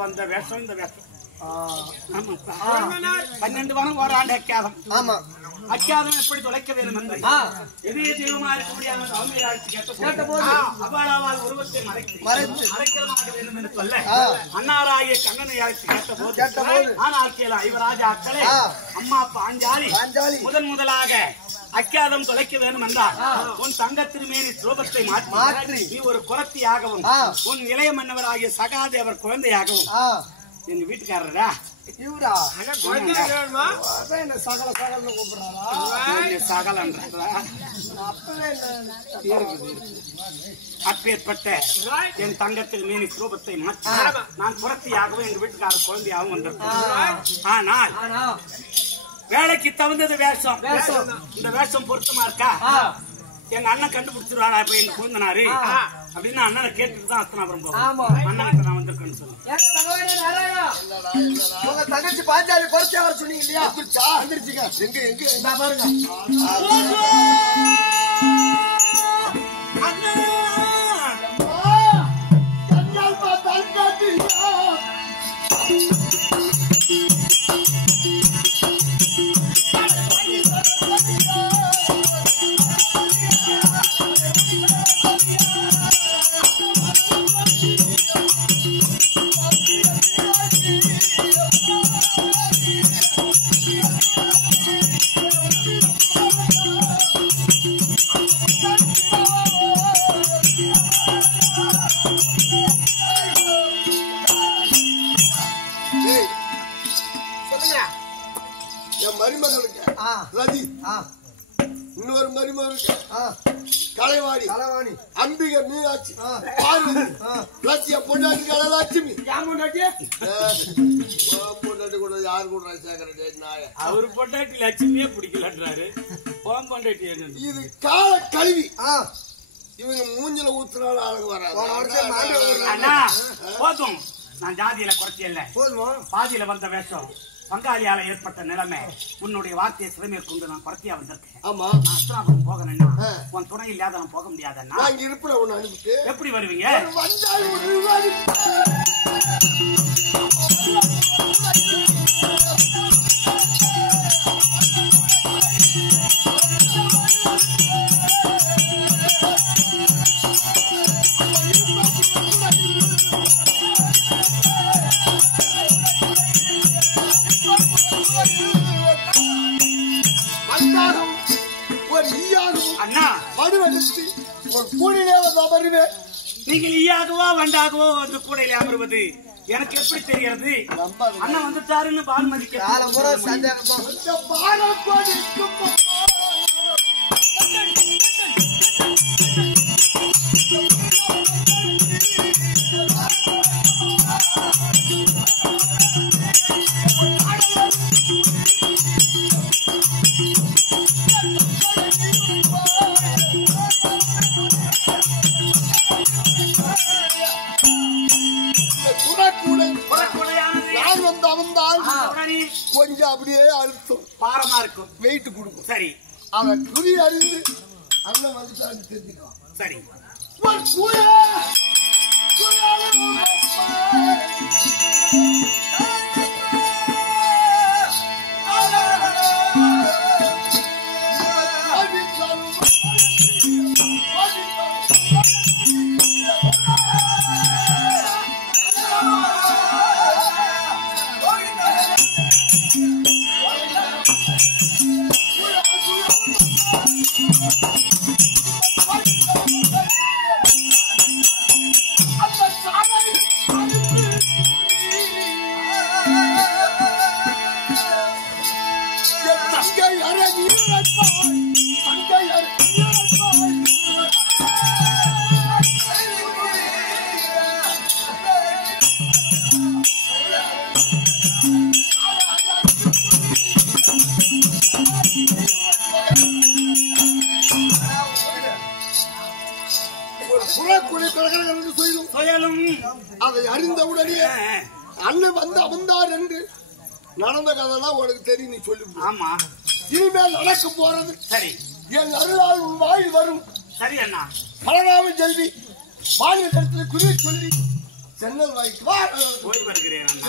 வந்த வேஷம் இந்த வேஷம் 12 வனம் ஓராண்டு அக்கியாதம். ஆமா, அக்கியாதம் எப்படி தொலைக்க வேண்டும் என்று எதிரே தெய்வமா இருக்க முடியாத அவ்வாறாவால் உருவத்தை மறைக்கிறதாக வேண்டும் என்று சொல்ல அன்னாராகிய கண்ணனை அழைத்து கேட்டபோது ஆனால் கேளா இவராஜாக்களே அம்மா பாஞ்சாலி முதலாக அக்கியாதம் தொலைக்க வேண்டும் என்றால் உன் தங்க திருமேனி ரூபத்தை மாற்றி நீ ஒரு குரத்தியாகவும் உன் இளைய மன்னவராகிய சகாதேவர் குழந்தையாகவும் எங்க வீட்டுக்காரரா இவரா சகல சகல்னு கூப்பிடுறாரா சகலன்றா அப்பேற்பட்ட என் தங்கத்தில் மேனி ரூபத்தை மாற்றி நான் குரத்தியாகவும் எங்க வீட்டுக்காரர் குழந்தையாகவும் வந்திருக்கேன். ஆனால் வேலைக்கு தகுந்தது வேஷம். இந்த வேஷம் பொருத்தமா இருக்கா? எங்க அண்ணன் கண்டுபிடிச்சிருவாரா இப்ப எங்க குழந்தனாரு அப்படின்னு அண்ணனை கேட்டுட்டு தான் அஸ்தனாபுரம் போகும். அண்ணனுக்கு நான் வந்திருக்கேன்னு சொல்லுங்க. தங்கச்சி பாஞ்சாலி குறைச்சா வர சொன்னீங்க இல்லையா? வந்துருச்சுங்க. எங்க எங்க பாருங்க இன்னொரு மருமகளுக்கு கலைவாணி அம்பிகை மீனாட்சி பார்வதி லட்சிய பொண்டாட்டி கலலட்சுமி பொண்டாட்டி கூட யாரு கூட சேர்க்கிறேன் அவரு பொண்டாட்டி லட்சுமியே பிடிக்கலன்றாரு. இது கால கல்வி இவங்க மூஞ்சில ஊத்துனாலும் அழகு வராது. போதும், நான் ஜாதியில குறைச்சியல்ல பாதியில வந்த வேஷம் பங்காளியால ஏற்பட்ட நிலைமை உன்னுடைய வார்த்தையை சிறமேற்கொண்டு நான் பரத்தியா வந்திருக்கேன். ஆமா, நான் அஸ்தனாபுரம் போகணும்னா உன் துணை இல்லாத நான் போக முடியாதுன்னா இருப்பிட ஒண்ணு அனுப்பிட்டு எப்படி வருவீங்க? நீங்கள் ஈயாகவோ வண்டாகவோ வந்து கூடையில அமர்வது எனக்கு எப்படி தெரிகிறது? அண்ணா வந்துட்டாருன்னு பால்மதிக்க கொஞ்சம் அப்படியே அழுத்தம் பாரமா இருக்கும், வெயிட் கொடுக்கும். சரி, அவன் குறி அறிந்து அண்ணன் வந்துட்டான்னு தெரிஞ்சுக்கலாம். சரி, அதை அறிந்தவுடனே அண்ணன் வந்து அமர்ந்தார் என்று நடந்த கதைலாம் உனக்கு தெரியும். நீ சொல்லு. ஆமா, இனிமேல் நடக்க போறது சரி. என் அருளால் உன் வாயில் வரும். சரி அண்ணா. பலராம செல்வி வாயில் கருத்தில் குறி சொல்லி சென்னல் வாய்க்கு வா. போய் வருகிறேன் அண்ணா.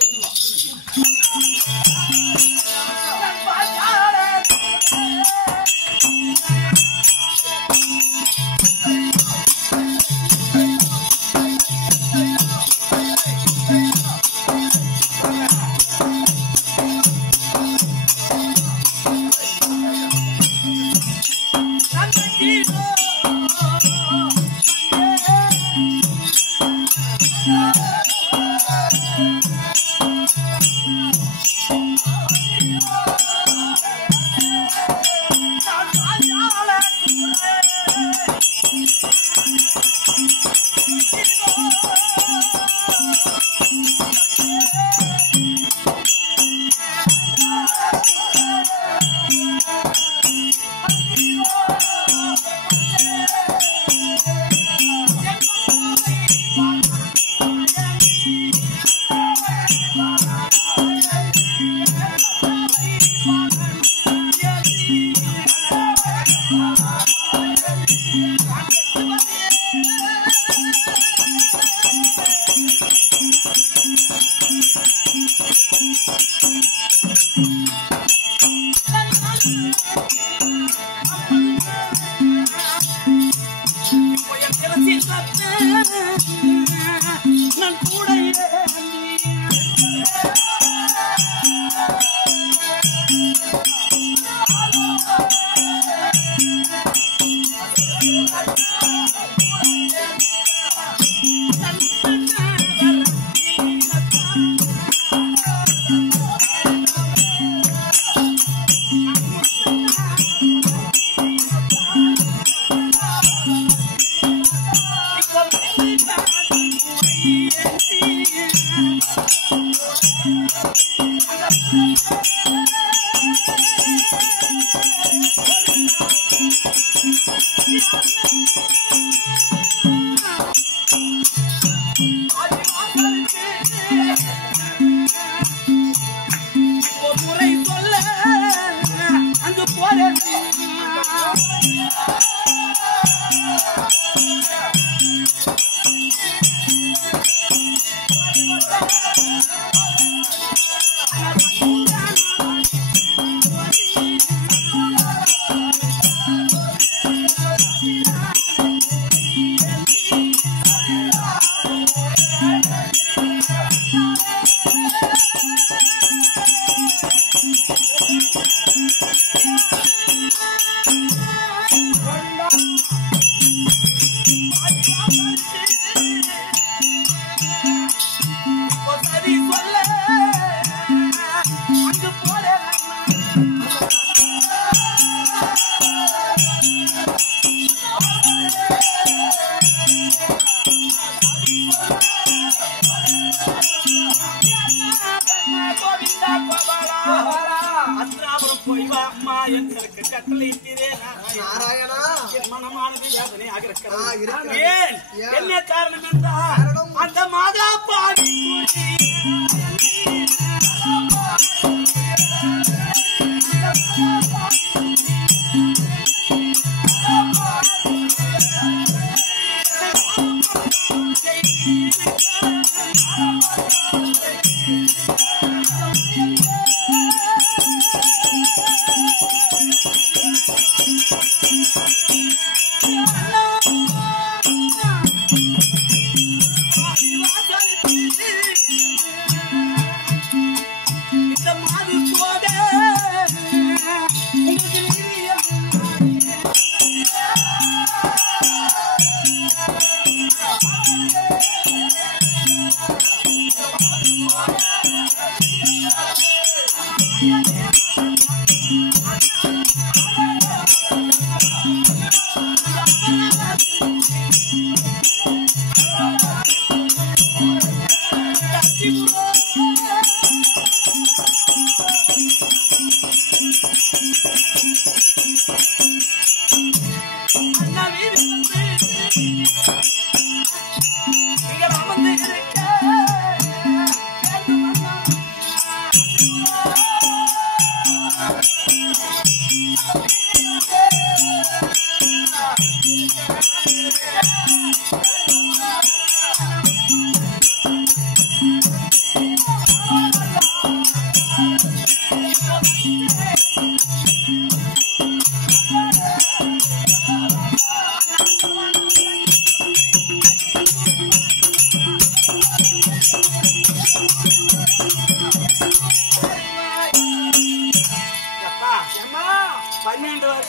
என்ன காரணம் என்றால் அந்த மாதா பாடி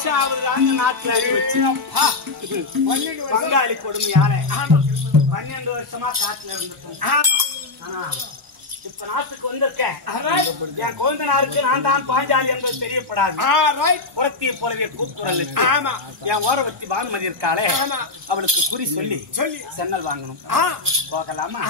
வருஷம் ஆகுதுதாங்க நாட்டுல அறிவிச்சு பங்காளி கொடுமையால 12 வருஷமா காட்டுல இருந்துட்டோம். ஆனா இப்ப நாட்டுக்கு வந்திருக்கேன். என் கோவிந்தனாருக்கு நான் தான் பாஞ்சாலி என்பது தெரியப்படாது. புறத்திய போலவே கூக்குரல். என் ஓரவத்தி பானுமதி இருக்காளே, அவளுக்கு குறி சொல்லி சென்னல் வாங்கணும். போகலாமா?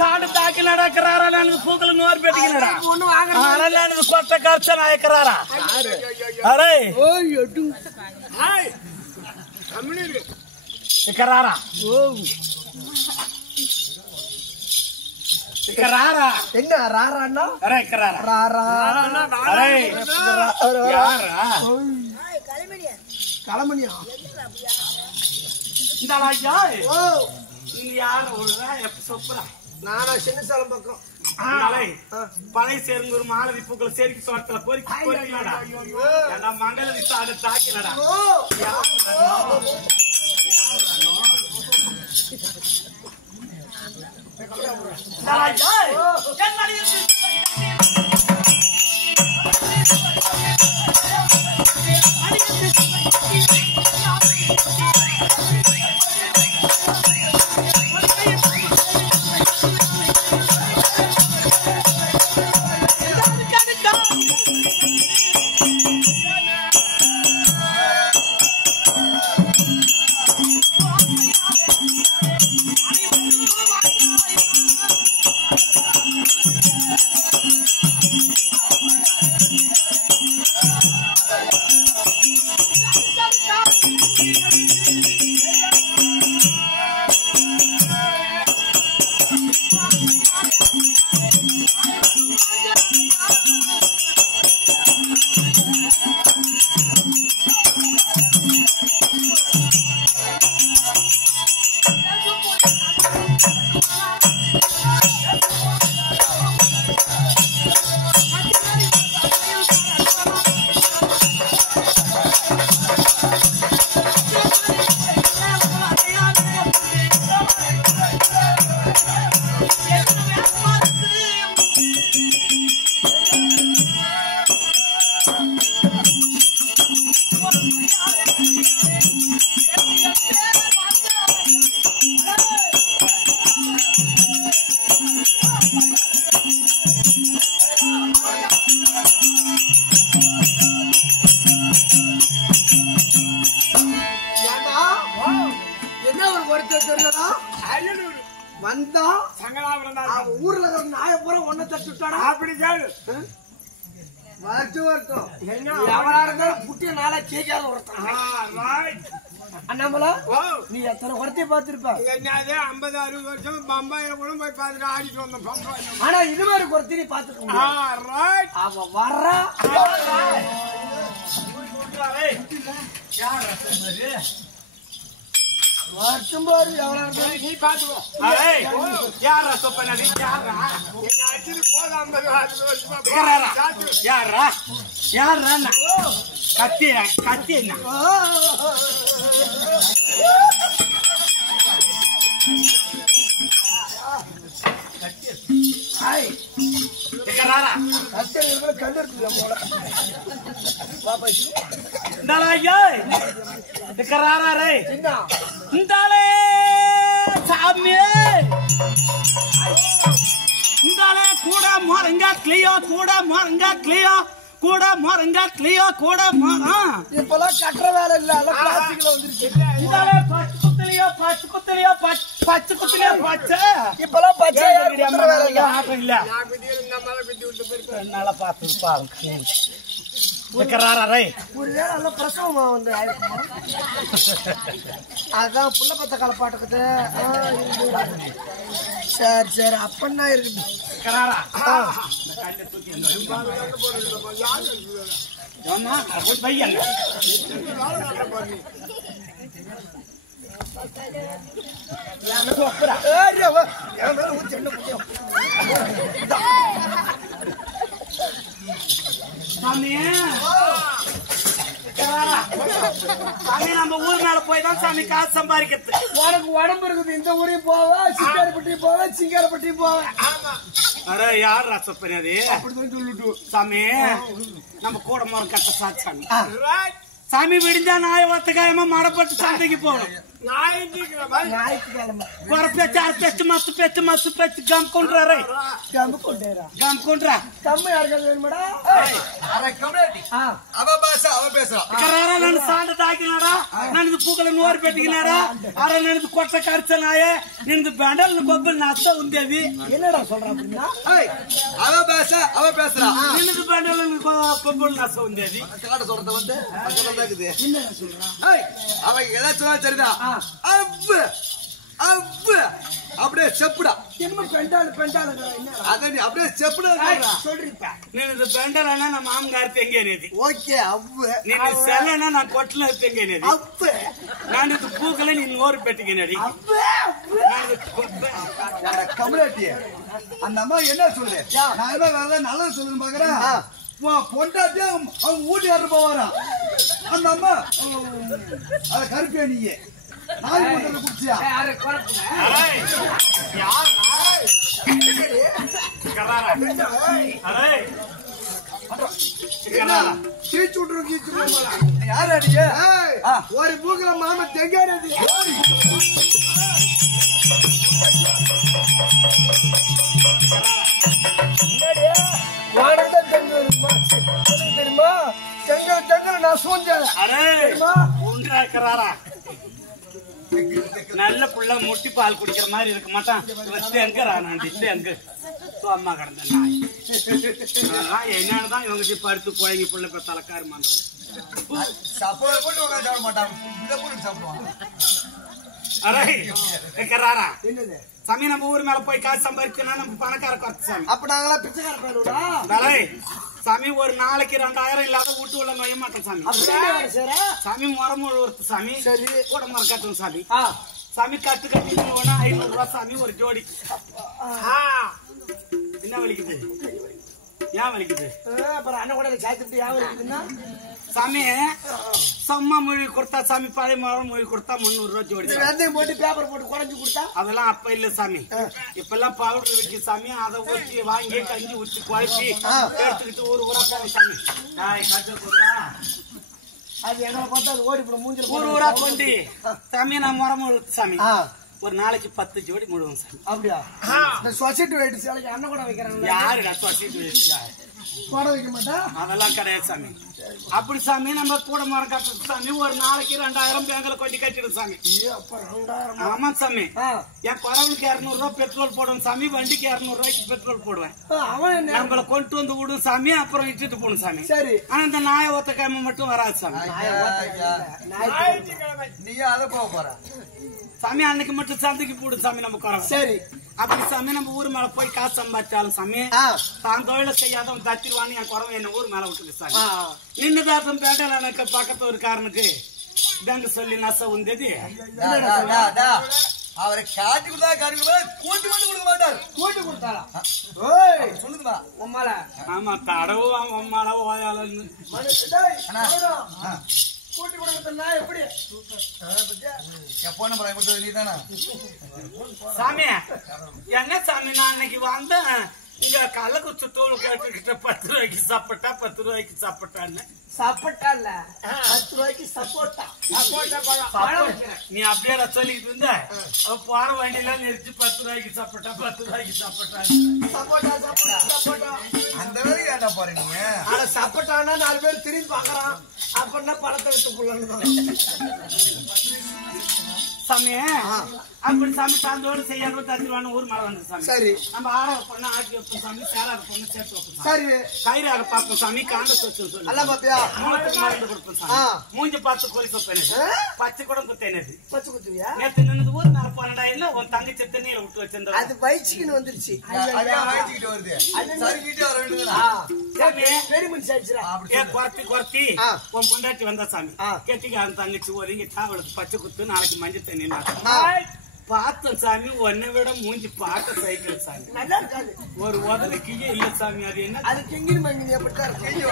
சாடு தாக்கி நடக்கிறாரா? எனக்கு பூக்கள் நோர் பெட்டிக்கிறா. எனக்கு கொட்ட காய்ச்ச நாயக்கிறாரா? அரே இக்கறாரா இக்கறாரா என்ன ராராண்ணா? அரே இக்கறாரா ராரா அரே யாரா? களமணியா? இந்த ஐயா நீ யார ஒழுங்கா எப்ப சொப்புறா? நானா சின்ன சேலம் பக்கம். பழைய சேர்ந்து ஒரு மாலதி பூக்களை சேர்க்கி சோட்டத்துல பொறிக்கலடா. ஏன்னா மங்கள சாடு தாக்கினடா. வந்தா ஊர்ல இருக்கிற நாய பூரா ஒன்ன தட்டுட்டாடா. அப்படி கேளு. வரட்டும் வரட்டும். எவனா இருந்தாலும் புட்டிய நாளா கேட்காத ஒருத்தன். அண்ணாமலா நீ எத்தனை குறைச்சி பார்த்திருப்ப? என்னது 50-60 வருஷம் பம்பாயில கூட போய் பார்த்துட்டு ஆடிட்டு வந்தோம் பம்பாய். ஆனா இது மாதிரி குறைச்சி நீ பாத்துக்க. அவ வர்றா வருஷம் பாரு எவ்வளவு இருந்தாலும் நீ பாத்துக்கோ. யாரா சொப்பனடி? யாரா என்ன அடிச்சு போல 50-60 வருஷமா யாரா யாரா? கத்தி கத்தி என்ன? கண்ணு இருக்கு போல கூட மரங்க கிளியோ கூட மரங்க கிளியோ கூட மரங்க கிளியோ கூட மரம் இப்பெல்லாம் கட்டுற வேலை இல்ல பிளாஸ்டிக்ல வந்துருச்சு. பச்சை குத்தலையோ பச்சை குத்துனே பச்சை இப்பெல்லாம் பச்சை இல்ல நல்லா பார்த்து பாருங்க நல்ல பிரசவமா வந்து அதான் புள்ள பத்த கலப்பாட்டுக்குது சரி சரி அப்பன்னா இருக்குது சாமி நம்ம ஊர் மேல போய் தான் சாமி காசு சம்பாதிக்கிறது. உனக்கு உடம்பு இருக்குது, இந்த ஊரையும் போவ, சிங்காரப்பட்டி போவ, சிங்காரப்பட்டி போவ. அட யார் ரசப்பனி அது அப்படிதான் சொல்லிட்டு சாமி. நம்ம கூட மரம் கட்ட சாமி சாமி விடிஞ்சா நாய வத்தகாயமா மடப்பட்டு சந்தைக்கு போகணும். பேச்சு மத்து பேச்சு மத்து பேச்சு கம் கொண்டுறாரு கம் கொண்டுறா தம்ம யாருக்காவது வேணுமாடா? నన్ను సాండ తాకినాడా, నన్ను పూకలు నోరు పెట్టినాడా, అర నన్ను కొట్ట కరిచ నాయ, నిన్ను బెండలు గొబ్బలు నచ్చ ఉండేవి. என்னடா சொல்றான் அப்படின்னா? నిన్ను బెండలు గొబ్బలు నచ్చ ఉండేవి. என்னடா சொல்றான்? அவன் எதை சொன்னாலும் சரிதான். அப்படியே செப்புடா. என்ன பெண்டாளு பெண்டாளு அத நீ அப்படியே செப்புடா சொல்றீப்ப. నేను బెండలన్నా నా మామగారి తెంగేనేది. ఓకే అవ్వ. నేను సెలనా నా కొట్ల తెంగేనేది. అవ్వ. నాను పూకలే నీ నోరు పెట్టినది. అవ్వ. கமலாட்டி அந்த அம்மா என்ன சொல்லுது? நான் என்ன நல்லது சொல்லுன்னு பாக்குறேன். பொண்டாட்டியும் அவங்க ஊட்டியாட்டு போவாரா அந்த அம்மா. அத கருப்பியா நீங்க நாய் போட்டு குடிச்சியா? ஒரு பூக்கல மாமா தெங்காரது தெரியுமா? தெங்கல் நான் சூஞ்சேன். நல்ல புள்ள முட்டி பால் குடிக்கிற மாதிரி இருக்க மாட்டான். எங்க எங்க அம்மா கிடந்தேன் என்னன்னுதான் இவங்க படுத்து குழங்கி புள்ள இப்ப தலைக்காரு மாட்டான். சாமி நம்ம ஊர் மேல போய் காசு சம்பாதிச்சோம்னா நம்ம பணக்கார குறைச்சு சாமி. அப்ப நாங்களா பிச்சைக்கார போயிடுவோம். சாமி ஒரு நாளைக்கு 2000 இல்லாத வீட்டு உள்ள நோய மாட்டோம் சாமி. சாமி மரமூழ ஒருத்து சாமி கூட மரம் கட்டணும் சாமி. சாமி கட்டு கட்டி 500 ரூபாய் சாமி ஒரு ஜோடி. என்ன வலிக்குது? ஏன் வலிக்குது? அண்ணன் கூட சாய்த்துட்டு ஏன் வலிக்குதுன்னா சாமி சம்மா மொழி கொடுத்தா சாமி பழைய மரம் மொழி கொடுத்தா 300 ரூபாய் ஜோடி. வெந்தயம் போட்டு பேப்பர் போட்டு குறைஞ்சு கொடுத்தா அதெல்லாம் அப்ப இல்ல சாமி. இப்ப எல்லாம் பவுடர் விற்கி சாமி. அதை ஊற்றி வாங்கி கஞ்சி ஊற்றி குழச்சி எடுத்துக்கிட்டு ஊரு ஊரா போங்க சாமி. அது எங்களை பார்த்தா அது ஓடி போடும் மூஞ்சில ஊரு ஊரா கொண்டு சாமி நான் மரம் முழுத்து சாமி. ஒரு நாளைக்கு 10 ஜோடி முழுவோம் சாமி. அப்படியா? சொசைட்டி வெயிட் சேலைக்கு அண்ணன் கூட வைக்கிறாங்க. யாருடா சொசைட்டி வெயிட் கூட வைக்க மாட்டா? அதெல்லாம் கிடையாது சாமி. அப்படி சாமி நம்ம கூட மரம் கட்டுறது சாமி. ஒரு நாளைக்கு 2000 பேங்க்ல கொண்டு கட்டிடும் சாமி. ஆமா சாமி. என் குறவனுக்கு 200 ரூபாய் பெட்ரோல் போடுவேன் சாமி. வண்டிக்கு 200 ரூபாய்க்கு பெட்ரோல் போடுவேன். நம்மள கொண்டு வந்து விடும் சாமி. அப்புறம் இட்டுட்டு போகணும் சாமி. சரி. ஆனா இந்த நாய ஒத்த கிழமை மட்டும் வராது சாமி. நீ அதை போக போற சாமி. அன்னைக்கு மட்டும் சந்தைக்கு போடும் சாமி நம்ம குறவை. சரி. அப்படி சாமி நம்ம ஊர் மேல போய் காசு சம்பாதிச்சாலும் சாமி தான் தொழில செய்யாதவன் தச்சிருவான்னு என் குறவை என்ன ஊர் மேல விட்டுருக்கு சாமி. நின்னுதாசம் பேட்டல எனக்கு பக்கத்து ஒரு காரனுக்கு பேங்க் சொல்லி நச உந்தது. அவரை காட்டி கொடுத்தா காட்டி கொடுத்தா கூட்டி மட்டும் கொடுக்க மாட்டார். கூட்டி கொடுத்தாரா? சொல்லுதுமா உம்மால. ஆமா தடவும் அம்மால ஓயாலன்னு கூட்டி கொடுக்கறதுனா எப்படி? என் போன் நம்பர் கொடுத்தது நீ தானே சாமி. என்ன சாமி நான் அன்னைக்கு வந்தேன் இங்க கள்ளக்குச்சி தூள் கேட்டுக்கிட்ட 10 ரூபாய்க்கு சாப்பிட்டா 10 ரூபாய்க்கு சாப்பிட்டான்னு. சாப்பிட்டா இல்ல 10 ரூபாய்க்கு சப்போட்டா. நீ அப்படியே சொல்லிட்டு இருந்த. போற வண்டியில நிறுத்தி 10 ரூபாய்க்கு சாப்பிட்டா 10 ரூபாய்க்கு சாப்பிட்டான்னு. சப்போட்டா சப்போட்டா சப்போட்டா அந்த வேலைக்கு என்ன போறீங்க? ஆனா சாப்பிட்டானா 4 பேர் திரும்பி பாக்குறான். அப்படின்னா பணத்தை எடுத்து கொள்ளணும். சாமி அப்படி சாமி சாந்தோடு செய்யாத தந்துருவான ஊர் மழை வந்து சாமி சரி நம்ம ஆறாவது பொண்ணு ஆக்கி வைப்போம் சாமி சேராத பொண்ணு சேர்த்து வைப்போம் சரி கயிறாக பார்ப்போம் சாமி காண்ட சொச்சு அல்ல பாப்பியா மூலத்துக்கு மருந்து கொடுப்போம் சாமி மூஞ்சி பார்த்து கோரி சொப்பேனது பச்சை கூட குத்தேனது பச்சை குத்துவியா நேத்து நின்னது ஊர் மேல போனடா இல்ல உன் தங்கச்சி தண்ணியில விட்டு வச்சிருந்தா அது பைச்சிக்கின்னு வந்துருச்சு பெரிய மனுஷன் ஆயிடுச்சுடா குறத்தி உன் பொண்டாட்டி வந்தா சாமி கேட்டிக்கு அந்த தங்கச்சி ஒதுங்கி அவளுக்கு பச்சை குத்து நாளைக்கு மஞ்சள் தண்ணி பார்த்தேன் சாமி உன்னை விட மூஞ்சி பார்த்த சைக்கிள் சாமி நல்லா இருக்காது ஒரு உதவிக்கே இல்ல சாமி அது என்ன அது கிங்கினி மங்கினி அப்படித்தான் இருக்கு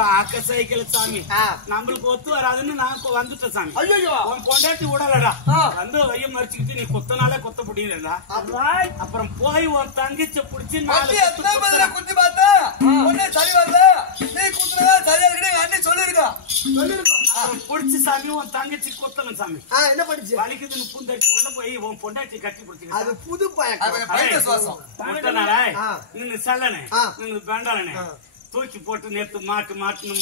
பார்க்க சைக்கிள் சாமி நம்மளுக்கு ஒத்து வராதுன்னு நான் வந்துட்டேன் சாமி ஐயோ உன் பொண்டாட்டி விடலடா வந்து வைய மறிச்சுக்கிட்டு நீ குத்தனாலே குத்த முடியலடா அப்புறம் போய் ஒரு தங்கச்ச புடிச்சு குத்தி பார்த்தா சரி வரல நீ குத்துறதா சரியா இருக்கு அண்ணி சொல்லிருக்கா புடிச்சு சாமி உன் தங்கச்சி குத்தணும் சாமி என்ன படிச்சு வலிக்குதுன்னு புந்தடிச்சு உள்ள போய் உன் பொண்டாட்டி கட்டி பிடிச்சு அது புது பழக்கம் நின்னு சல்லனே நின்னு பெண்டாலனே தூக்கி போட்டு நேத்து மாட்டுன்னு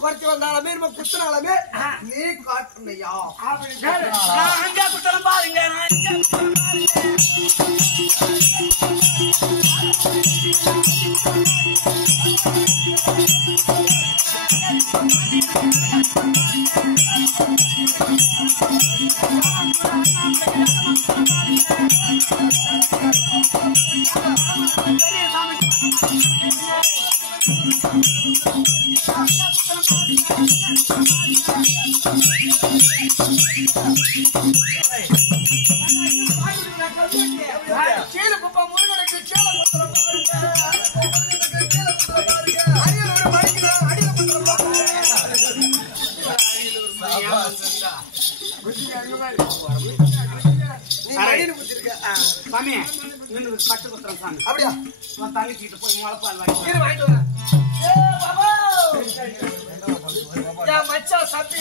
குறைச்சி வந்தாலுமே குத்துனாலுமே நீ காட்டுனையா அங்க குத்தலாம் பாருங்க கீழே பாப்பா முருகனுக்கு கீழே சாமி நின்று பச்சை குத்துறேன் சாமி அப்படியா உன் தங்கச்சிட்டு போய் முளைப்பால் வாங்கிட்டு மச்சா சப்பி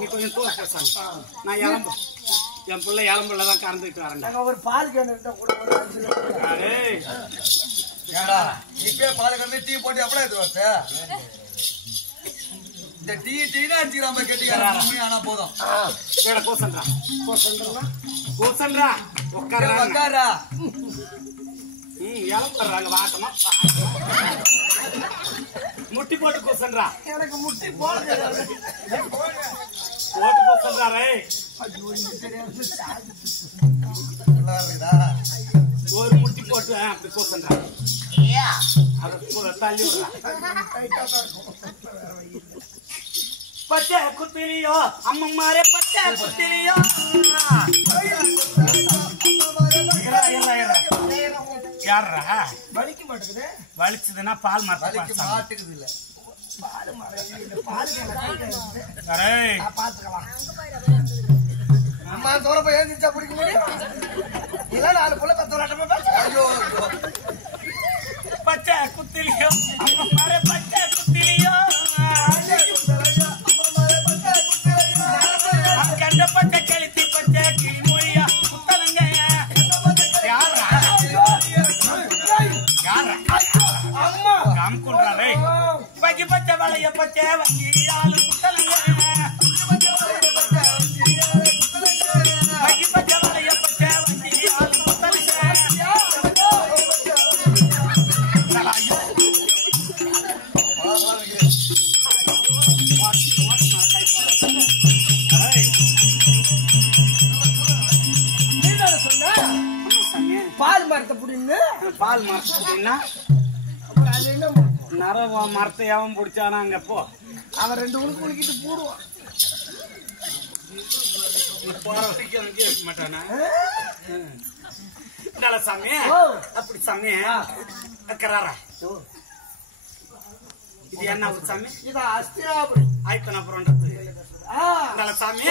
நீ கொஞ்சம் தூர சாமி நான் எலம்பு என் பிள்ளை எலம்புள்ளதான் கறந்துட்டு வரேன் ஒரு பால் கேன் இப்பே பால் கறந்து டீ போட்டு அப்படியே எடுத்து இந்த டீ டீனா அடிச்சுக்கிறாம கேட்டீங்க ஆனா போதும் கூசன்றா உட்காரா எலம்புறாங்க வாட்டமா முட்டி போட்டு கூசன்றா எனக்கு முட்டி போட்டு கூசன்றாரே ஒரு முட்டி போட்டு அப்படி கூசன்றா தள்ளி பச்சை குத்திலியோ அம்மம்மாரே பச்சை குத்திலியோ யாரா வலிக்க மாட்டேங்குது வலிச்சதுன்னா பால் மாட்டுக்குது இல்ல அம்மா தோறப்ப ஏந்திச்சா பிடிக்க முடியும் இல்ல 4 புள்ள 10 விளாட்டமா பச்சை குத்திலியோ அம்மம்மாரே பச்சை குத்திலியோ கண்ட பச்சை கழித்து பச்சை கிளிமொழியா குத்தலங்க யாரா அம்மா காம்குன்றாரே பச்சை பச்சை வளைய பச்சை வங்கி ஆளு குத்தலங்க பச்சை பச்சை வளைய பச்சை வங்கி ஆளு குத்தலங்க பால் மரத்தை புடின்னு பால் மரத்துனா நரவ மரத்தை எவன் பிடிச்சானா அங்க போ அவன் 2 உழுக்கு உழுக்கிட்டு போடுவான் போற வரைக்கும் அங்கே இருக்க மாட்டானா சாமி அப்படி சாமி அக்கறாரா இது என்ன ஒரு சாமி இதா அஸ்திராபுரி ஆய்த்தனப்புறம் சாமி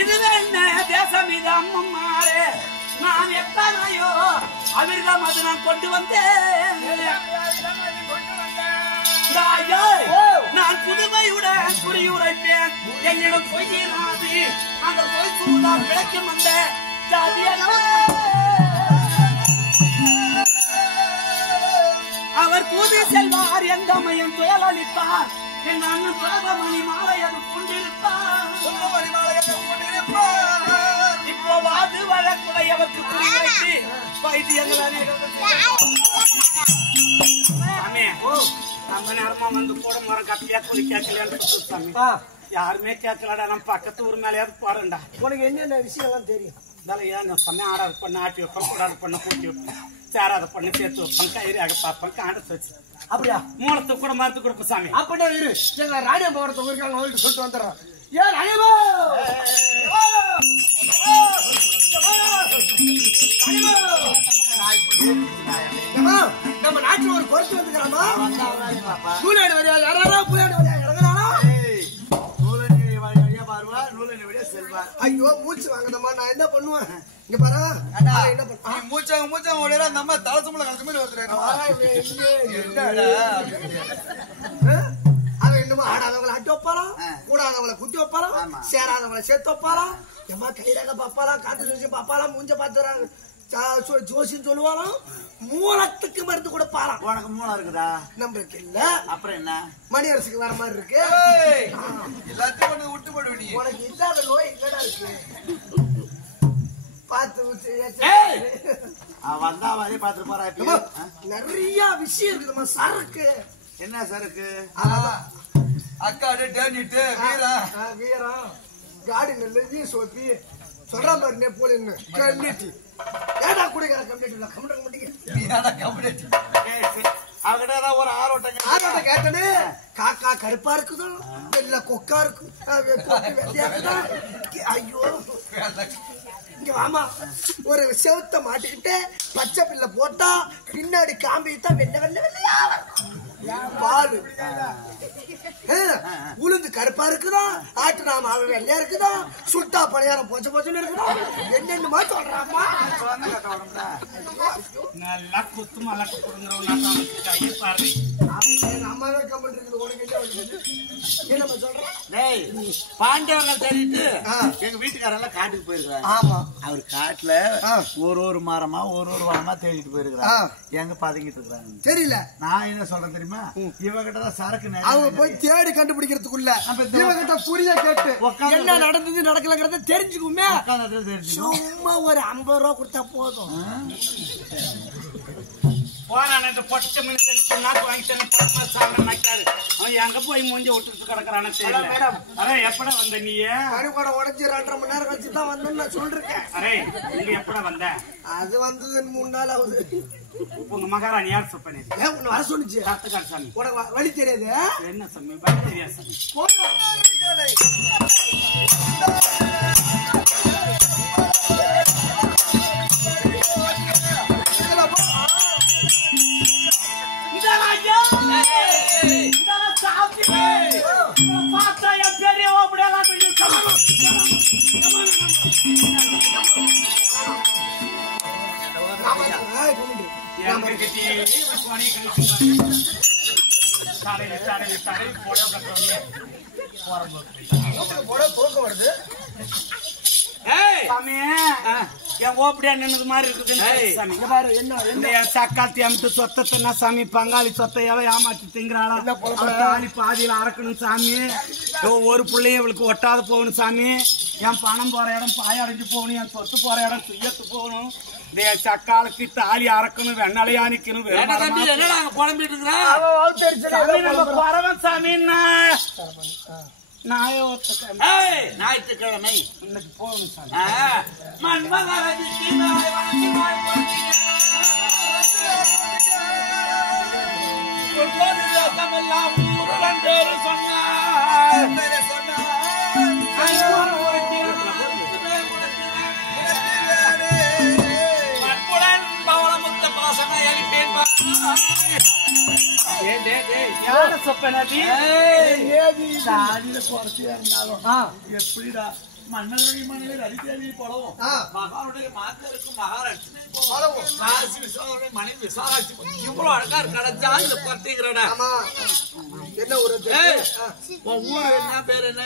இது என்ன தேசம் இது அம்மம்மாரே நான் எத்தனையோ அமிர்தம் அது நான் கொண்டு வந்தேன் நான் புதுமையுடன் புரியுரைப்பேன் என்னிடம் பொய்யிராது அந்த பொய் சூழ்நாள் விளக்கம் வந்த அவர் தூதி செல்வார் எந்த மையம் துயல் அளிப்பார் என் அண்ணன் பிரபமணி மாலை அது கொண்டிருப்பார் இப்போ வாது வழக்குடையவருக்கு புரியுரைத்து வைத்தியங்கள் நம்ம நேரமா வந்து கூட மரம் கத்தியா கூலி கேட்கலையான்னு யாருமே கேட்கலடா நம்ம பக்கத்து ஊர் மேலேயாவது போறேன்டா உனக்கு என்னென்ன விஷயம் எல்லாம் தெரியும் ஏன் சமயம் ஆடாது பண்ண ஆட்டி வைப்பேன் கூடாது பண்ண கூட்டி வைப்பேன் சேராத பண்ண சேர்த்து வைப்பேன் கயிறு அக பார்ப்பேன் காண்டத்து வச்சு அப்படியா மூலத்துக்கு கூட மறுத்து கொடுப்பேன் சாமி அப்படின்னா இரு எங்க ராணியா போறதுக்கு இருக்காங்க அவங்கள்ட்ட சொல்லிட்டு வந்துடுறோம் ஏன் ராணியமா நம்ம நாட்டுல ஒரு பொறுத்து வந்துக்கிறாமா நூலாடு வழியா யாரா புலாடு வழியா இறங்குறானா ஐயோ மூச்சு வாங்கதம்மா நான் என்ன பண்ணுவேன் இங்க பாரு என்ன பண்ண மூச்சாங்க ஓடியா நம்ம தலை சும்பள கலச்ச மாதிரி அவன் என்னமோ ஆடாதவங்களை அட்டி வைப்பாரா கூடாதவங்களை குத்தி வைப்பாரா சேராதவங்களை சேர்த்து வைப்பாரா எம்மா கையிலாக பாப்பாரா காத்து சொல்லி பாப்பாரா மூஞ்ச பாத்துறாங்க ஜோசின்னு சொல்லுவாராம் மூலத்துக்கு மருந்து கொடுப்பாராம் உனக்கு மூலம் இருக்குதா நம்மளுக்கு இல்ல அப்புறம் என்ன மணி அரசுக்கு வர மாதிரி இருக்கு எல்லாத்தையும் விட்டு போடுவீங்க உனக்கு இல்லாத நோய் இல்லடா இருக்கு பார்த்து வந்தா வரைய பாத்துட்டு போறா நிறைய விஷயம் இருக்குதுமா சரக்கு என்ன சரக்கு அக்காடு டேனிட்டு வீரம் காடி நெல்லி சோப்பி சொல்றான் பாரு நெப்போலியன் கம்யூனிட்டி ஏடா குடிக்கிற கம்யூனிட்டி கம்யூனிட்டி அவகிட்ட ஒரு ஆரோட்டம் கேட்டனே காக்கா கருப்பா இருக்குதோ வெள்ள கொக்கா இருக்கு வெள்ளையா இருக்குதா ஐயோ இங்க வாமா ஒரு செவத்த மாட்டிக்கிட்டு பச்சை பிள்ளை போட்டா பின்னாடி காம்பிட்டா வெள்ளை வெள்ளை வெள்ளையா பாலு உளுந்து கருப்பா இருக்குதா ஆட்டு நாம வெள்ளையா இருக்குதா சுட்டா பழையாரம் போச்ச போச்சுன்னு இருக்குதா என்னென்னமா சொல்றாமா நல்லா குத்து மலக்கு கொடுங்கிறவங்க பாரு நம்மளே கமெண்ட் இருக்குது உனக்கு என்னமா சொல்றேன் பாண்டவர்கள் தேடிட்டு எங்க வீட்டுக்காரெல்லாம் காட்டுக்கு போயிருக்காங்க ஆமா அவர் காட்டுல ஒரு மரமா ஒரு வரமா தேடிட்டு போயிருக்காங்க எங்க பதுங்கிட்டு இருக்காங்க தெரியல நான் என்ன சொல்றேன் தெரியுமா இவகிட்டதான் சரக்கு அவங்க போய் தேடி கண்டுபிடிக்கிறதுக்குள்ள இவகிட்ட புரிய கேட்டு என்ன நடந்தது நடக்கலங்கிறத தெரிஞ்சுக்குமே சும்மா ஒரு 50 ரூபா கொடுத்தா போதும் போறான பொட்ட மீன் தெளிச்சு நாக்கு வாங்கிட்டாரு அவன் எங்க போய் மூஞ்ச விட்டுட்டு கிடக்குறானு தெரியல. அரே எப்படா வந்த நீ? கருப்பட உடைச்சு 2.5 மணி நேரம் கழிச்சு தான் வந்தேன்னு நான் சொல்றேன். அரே நீ எப்படா வந்த? அது வந்தது 3 நாள் ஆகுது. உங்க மகாராணி யார் சொப்பனே? ஏன் உன்னை வர சொன்னிச்சு? காத்துக்கார சாமி. உனக்கு வழி தெரியாது? என்ன சாமி? வழி தெரியாது சாமி. சாமி பங்காளி சொத்தையாவ ஏமாற்றி திங்கிறாளா? பாதியில அறக்கணும் சாமி. ஒரு பிள்ளையும் இவளுக்கு ஒட்டாத போகணும் சாமி. என் பணம் போற இடம் பாய அடைஞ்சு போகணும். என் சொத்து போற இடம் சுயத்து போகணும். சக்காலுக்கு தாலி அறக்கணும், வெண்ணலையா நிக்கணும். சாமி ஞாயிற்றுக்கிழமை இன்னைக்கு போகணும் சாமி. எப்படிடா மன்னருடைய மனைவி ரதிதேவி போலவும் மகானுடைய மாத்தருக்கும் மகாலட்சுமி போலவும் காசி விஸ்வனுடைய மனைவி விசாலாட்சி இவ்வளவு அழகா கிடைச்சா இந்த பத்திக்கிறடா. என்ன ஒரு உன் ஊரு என்ன பேர் என்ன?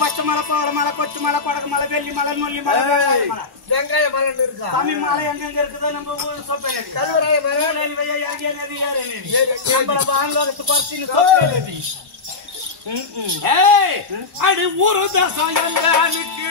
பச்சை மலை, பவள மலை, கொச்சு மலை, கொடக்கு மலை, வெள்ளி மலை, நொல்லி மலை, வெங்காய மலை இருக்கா? சாமி மலை எங்க இருக்குதோ நம்ம ஊர் சொப்பேன் கருவராய மலை அடி ஊரு தசம் எங்களுக்கு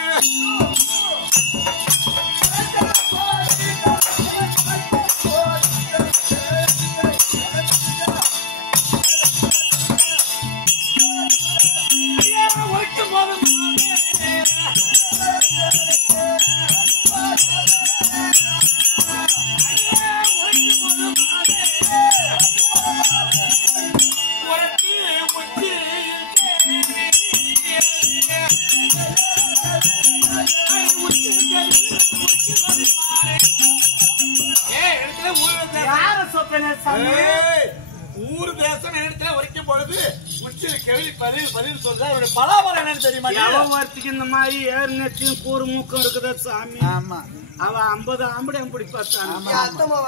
ஊர் தேசம் இடத்துல வரைக்கும் பொழுது உச்சில் கேள்வி பதில் சொல்றது அவருடைய பலாபலம் என்னன்னு தெரியுமா? வார்த்தைக்கு இந்த மாதிரி ஏறு நெற்றியும் கூறு மூக்கம் இருக்குதா சாமி? ஆமா, அவன் 50 ஆம்படையும் பிடிப்பா சாமி.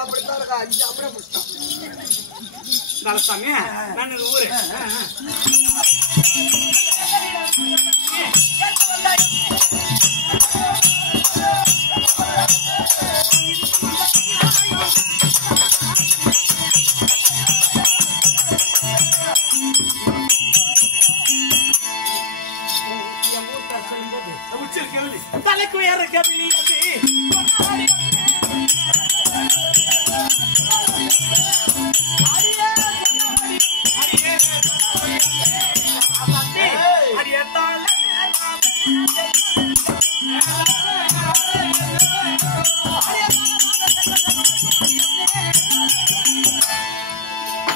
அப்படித்தான் இருக்கா? 5 ஆம்பளை பிடிச்சான் சாமி. நான் ஊரு தலைக்கு உயர கவிழி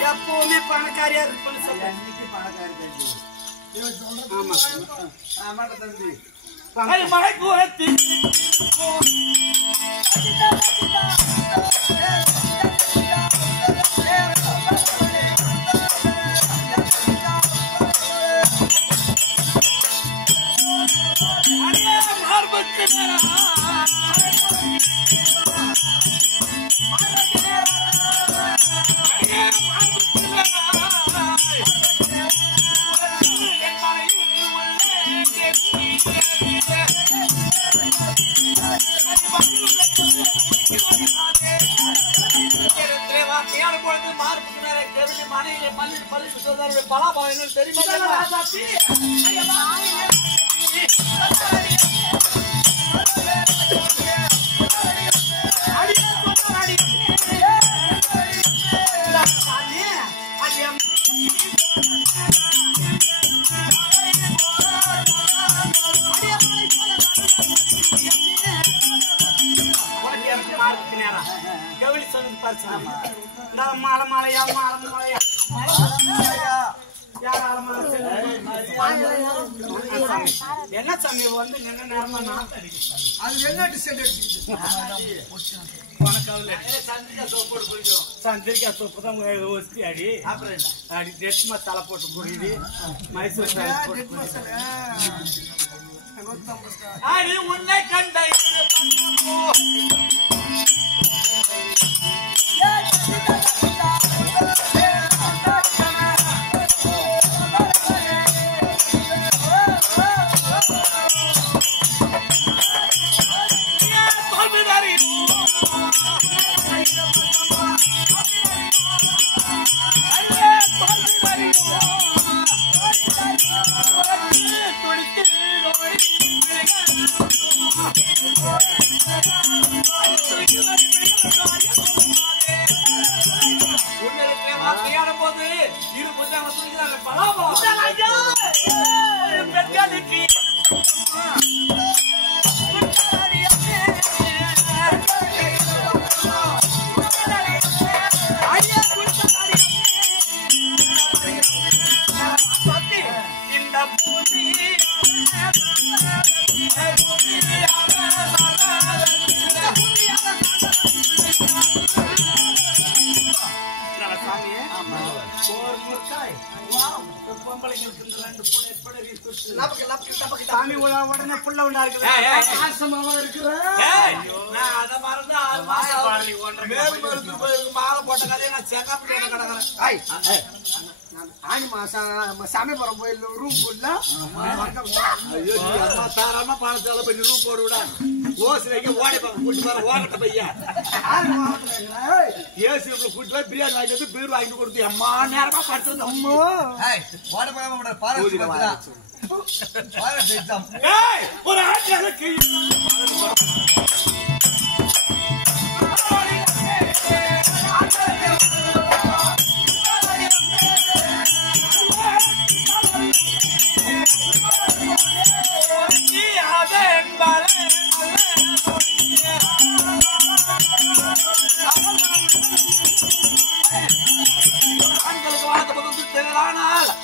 எப்பவுமே பணக்காரியா இருக்குன்னு சொல்றேன். ஆமா தம்பி. மழை கூறத்தி பலாபலம் தெரியுமா? கவிழி சொல்லுங்க பாரு. மாலை மாலையா மாலை மாலையா என்ன சாமி வந்து என்ன நேரமா நாட்டு அடிக்க அது என்ன டிசைன் சந்திரிக்காய் சோப்பு தான் ஒத்தி அடி அடி டெட் மசாலா போட்டு குடிது மைசூர் அடி உன்னை கண்ட சாமி உடனே புள்ள உண்டா இருக்குது மாலை போட்ட கதையை நான் செக்கப் கிடக்குறேன். ஆணி மாசம் சமயபுரம் கோயில் ரூம் போடல தாராளமா பணத்தால போய் ரூம் போட விட ஓசிலைக்கு ஓடி கூட்டு போற ஓகட்ட பையன் ஏசி கூட்டு போய் பிரியாணி வாங்கி வந்து பீர் வாங்கி கொடுத்து அம்மா நேரமா படுத்து அம்மா ஓட போய் பாரு ஒரு ஆட்சியாளருக்கு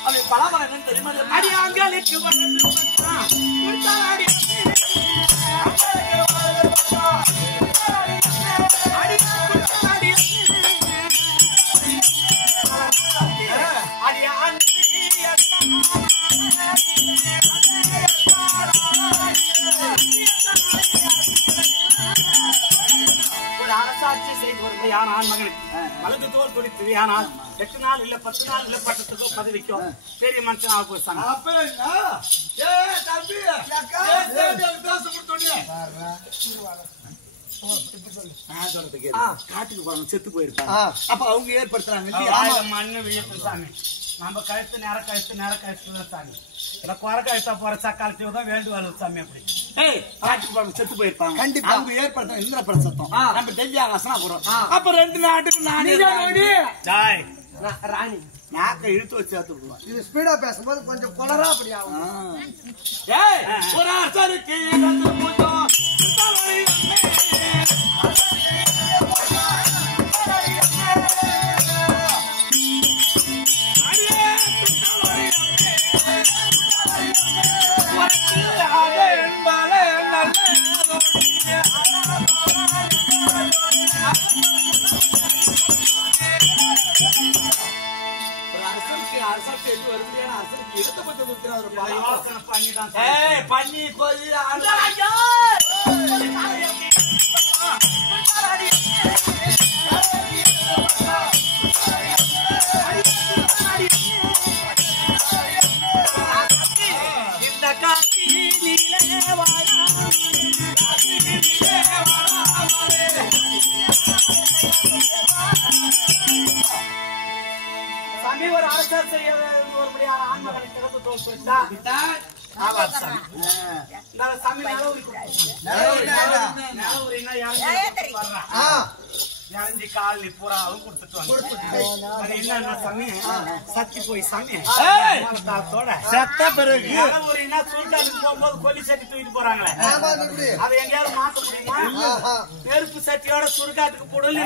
அவன் பலவரன் தெரியுமா அடியாங்களுக்கு அரசாட்சி செய்து வருவது யான் ஆண் மகனுக்கு வலது தோல் துடித்தது ஆனால் 8 நாள் இல்ல 10 நாள் இல்ல பட்டத்துக்கோ பதவிக்கோ பெரிய மனுஷன் ஆக போயிட்டாங்க. காட்டுக்கு போறாங்க செத்து போயிருக்காங்க. அப்ப அவங்க ஏற்படுத்துறாங்க மண்ணு வியப்பு சாமி. நம்ம கழுத்து நேர கழுத்து சாமி. இல்ல குறை கழுத்தா போற சக்காலத்தையும் தான் வேண்டுவாங்க சாமி. அப்படி காட்டுக்கு போறாங்க செத்து போயிருப்பாங்க. கண்டிப்பா அவங்க ஏற்படுத்த இந்திர பிரசத்தம் நம்ம டெல்லி ஆகாசனா போறோம். அப்ப 2 நாட்டுக்கு நானே ராணி நாக்க இழுத்து வச்சு சேர்த்துக்குவோம். இது ஸ்பீடா பேசும்போது கொஞ்சம் கொலரா அப்படி ஆகும். ஒரு அரசருக்கு பண்ணி கோழி இந்த காட்சி சாமி ஒரு ஆச்சார் செய்ய ஒருபடியான ஆண்மகனை திறந்து தோல் சொல்லிட்டா சாமி இறஞ்சி காலனி பூரா அவங்க கொடுத்துட்டு என்ன சாமி சத்தி போய் சாமி செத்த பிறகு சுருட்டாத்துக்கு போகும்போது கொல்லி சட்டி தூக்கிட்டு போறாங்களே அதை எங்கேயாவது மாத்த முடியுமா? நெருப்பு சட்டியோட சுருக்காட்டுக்கு போடல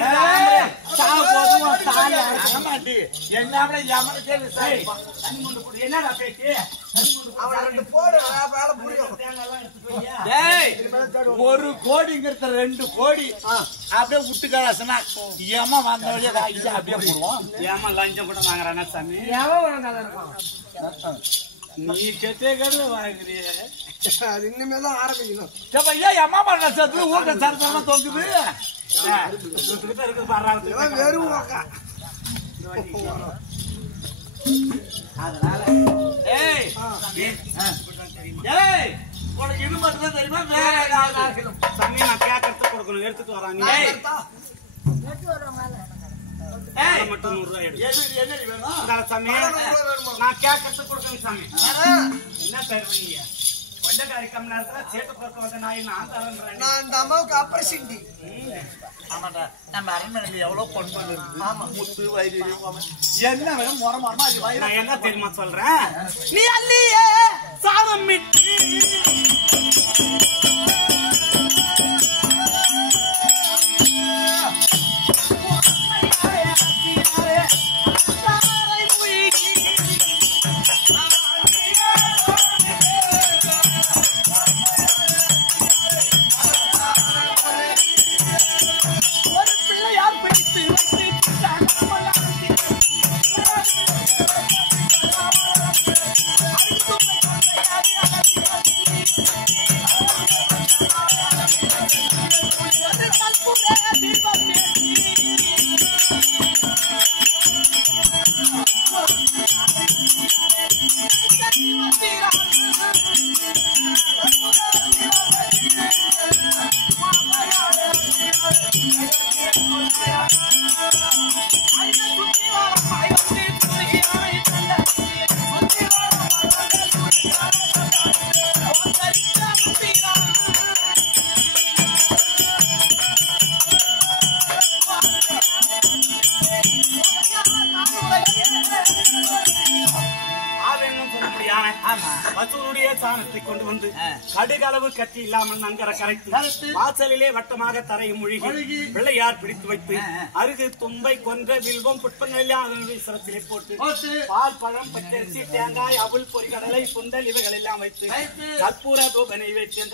என்னடா பேச்சு ஒரு கோடிங்கிறது 2 கோடி அப்படியே விட்டுக்காசனா ஏமா வந்த வழியா அப்படியே போடுவோம். ஏமா லஞ்சம் கூட வாங்குறானா சாமி? நீ கெட்டே கடல வாங்குறிய அது இனிமேதான் ஆரம்பிக்கணும். அம்மா பண்ண சேர்த்து ஊட்ட சரத்தமா தொங்குது வெறும் அதனால உனக்கு இது மட்டும் தான் தெரியுமா? சாமி நான் கேட்கறது கொடுக்கணும் எடுத்துட்டு வராங்க மட்டும் 100 ரூபாய் எடுத்து சாமி நான் கேட்கறது கொடுக்கணும் சாமி. என்ன தருவீங்க? கொள்ளக்காரி கம் நேரத்துல சேட்டு பக்கம் வந்து நான் தரேன். நான் இந்த அம்மாவுக்கு அப்ரசிண்டி ஆமாடா நம்ம அரண்மனையில எவ்வளவு பொண்ணு இருக்கு. ஆமா முத்து வயிறு என்ன வேணும் முறமாறமா அது வயிறு. நான் என்ன தெரியுமா சொல்றேன்? நீ அல்லியே சாதம் விட்டு சாணத்தை கொண்டு வந்து கடுகளவு கட்டி இல்லாமல் நன்கர கரைத்து வாசலிலே வட்டமாக தரையும் மூழ்கி பிள்ளையார் பிடித்து வைத்து அருகு தும்பை கொன்ற வில்வம் புட்பங்கள் எல்லாம் அதனுடைய சிரத்திலே போட்டு பால் பழம் பச்சரிசி தேங்காய் அவுள் பொறிகடலை சுண்டல் இவைகள் எல்லாம் வைத்து கற்பூர தூபனை வைத்து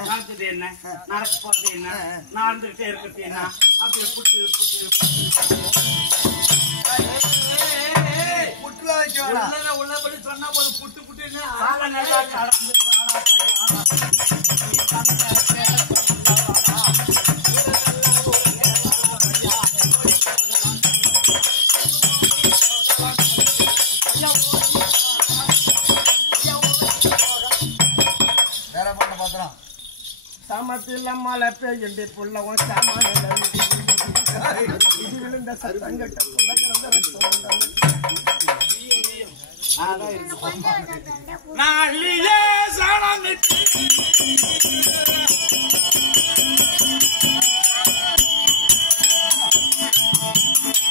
நடந்தது என்ன நடக்க போறது என்ன நடந்துகிட்டே இருக்கிறது என்ன அப்படி புட்டு உள்ளபடி சொன்னா போது புட்டு புட்டு சாமத்தில் மழை பெய்யுண்டி புள்ளவன் சாமான விழுந்த சத்தங்கட்ட நாளிலே சாணமிட்டு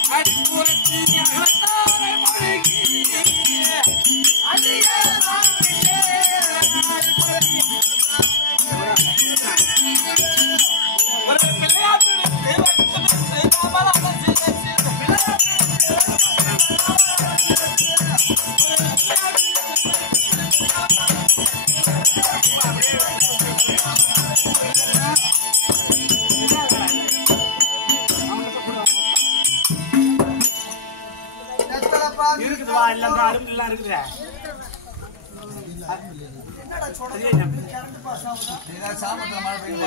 அடிப்புறத்தி அகத்தாரை மழகி அதிக ஒரு விளையாட்டு இருக்குதுவா எல்லாம் அரும்பு எல்லாம் இருக்குது சாமத்துல மழை பெய்யும்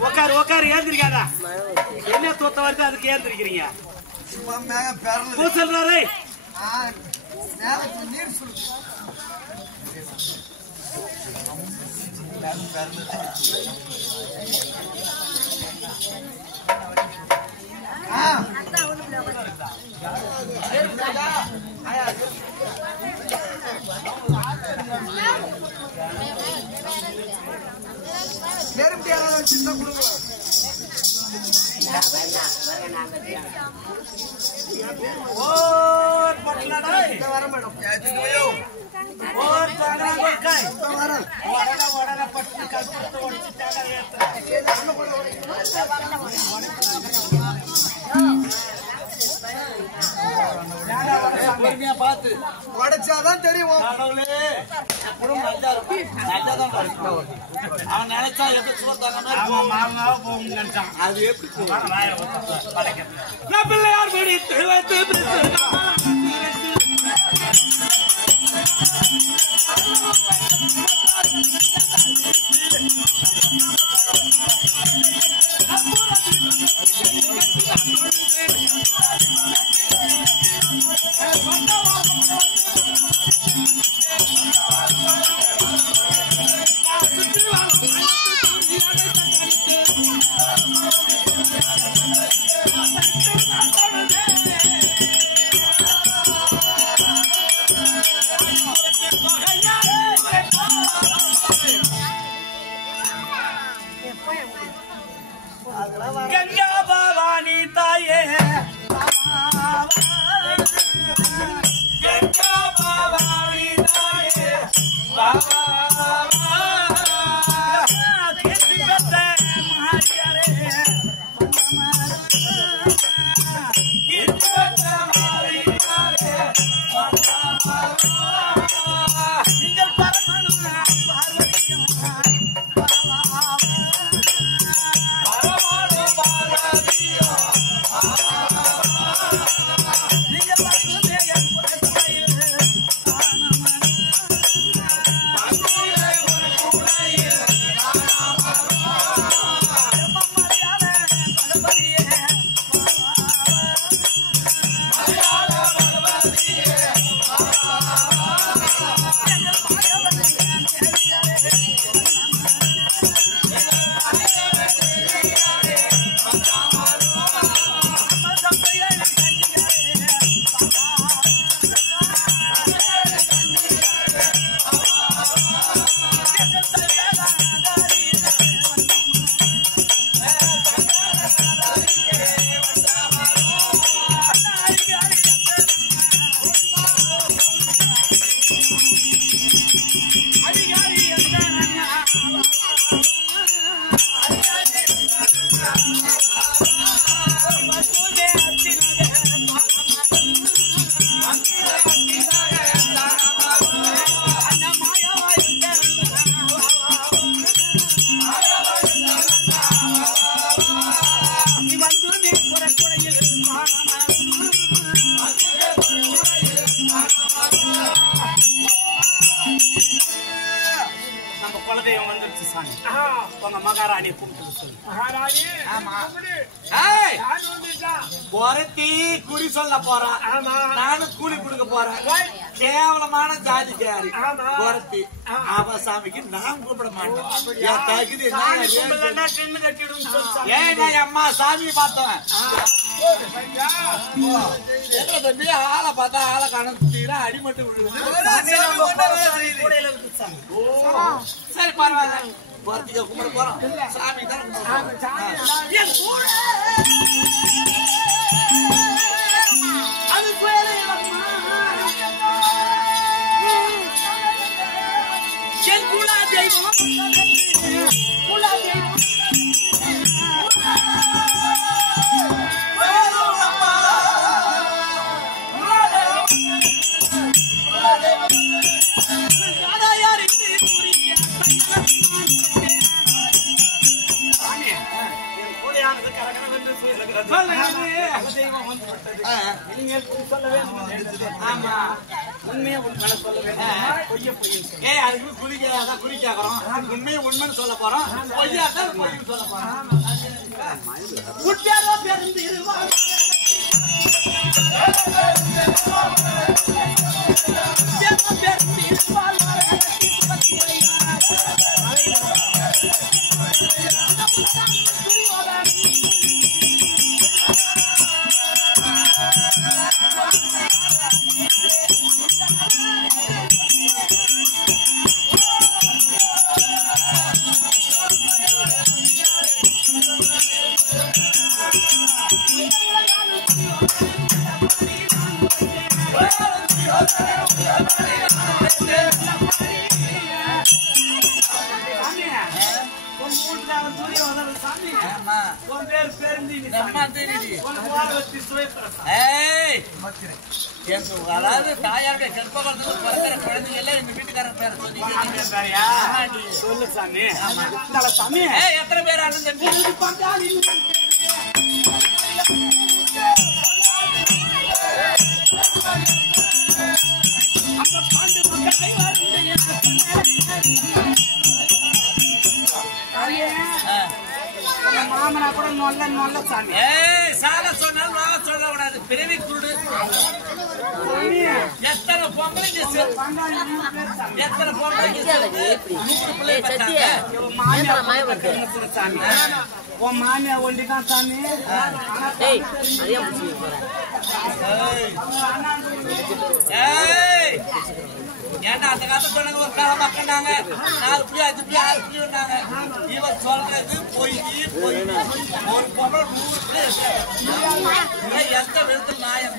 உக்காரு உக்காரு ஏந்திரிக்காதா என்ன தோத்த வருது அதுக்கு ஏந்திரிக்கிறீங்க சொல்றாரு நீர் சொல்லு சின்ன கொடுங்க வர மேடம் பட்டு பார்த்து உடைச்சாதான் தெரியும் அவன் நினைச்சா எப்படி நினைச்சான் அது எப்படி பிள்ளையார் பிடித்து வைத்து கங்கா பவானி தாயே கங்கா பவானி தாயே மகாராணி குறி சொல்ல போறான். நானும் கூலி கொடுக்க போறேன். கேவலமான ஜாதிக்காரி குரத்தி அவ சாமிக்கு நான் கூப்பிட மாட்டேன். அம்மா சாமி பார்த்தவன் ஆளை பார்த்தா ஆளை கணக்கு அடிமட்டு சரி பரவாயில்ல. குரத்திக்க கும்பிட போறோம். சாமி உண்மையை உண்மைன்னு சொல்ல போறோம். பொய்யாதான் பொய்ன்னு சொல்ல போறோம். அதாவது தாயாருடைய கற்பகாலத்துல பிறக்கிற குழந்தைங்க எல்லாம் எங்க வீட்டுக்காரர் பேர சொல்லு சாமி. சாமி எத்தனை பேர் அண்ணன் தம்பி? மாமனா கூட நல்ல நல்ல சாமி. சால சொன்னாலும் சொல்ல கூடாது. பிறவி குருடு எத்தனை பொம்பளைங்க எத்தனை பொம்பளைங்க 100 பிள்ளை பெற்றாங்க. சாமி உன் மாமியா ஒண்டிதான் சாமி. ஏன்னா அந்த காலத்துல சொன்னாங்க ஒரு காலம் மக்கண்டாங்க 4 புள்ளி 5 புள்ளி 6 புள்ளின்னாங்க. இவன் சொல்றது பொய். ஒரு பொம்பளை 100 புள்ளி எந்த விதத்தில் நியாயம்?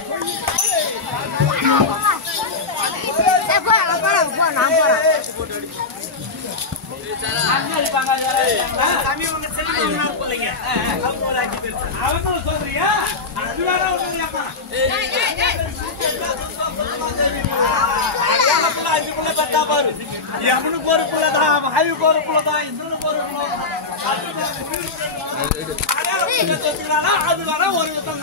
சாமி உங்க சின்ன பிள்ளைங்க அவங்க சொல்றியா? அது வேற ஒண்ணு 5 புள்ள பத்தா பாரு. எவனுக்கு ஒரு புள்ளதான், வாயுக்கு ஒரு புள்ளதான், இன்னொருக்கு ஒரு அது வர ஒரு விதம்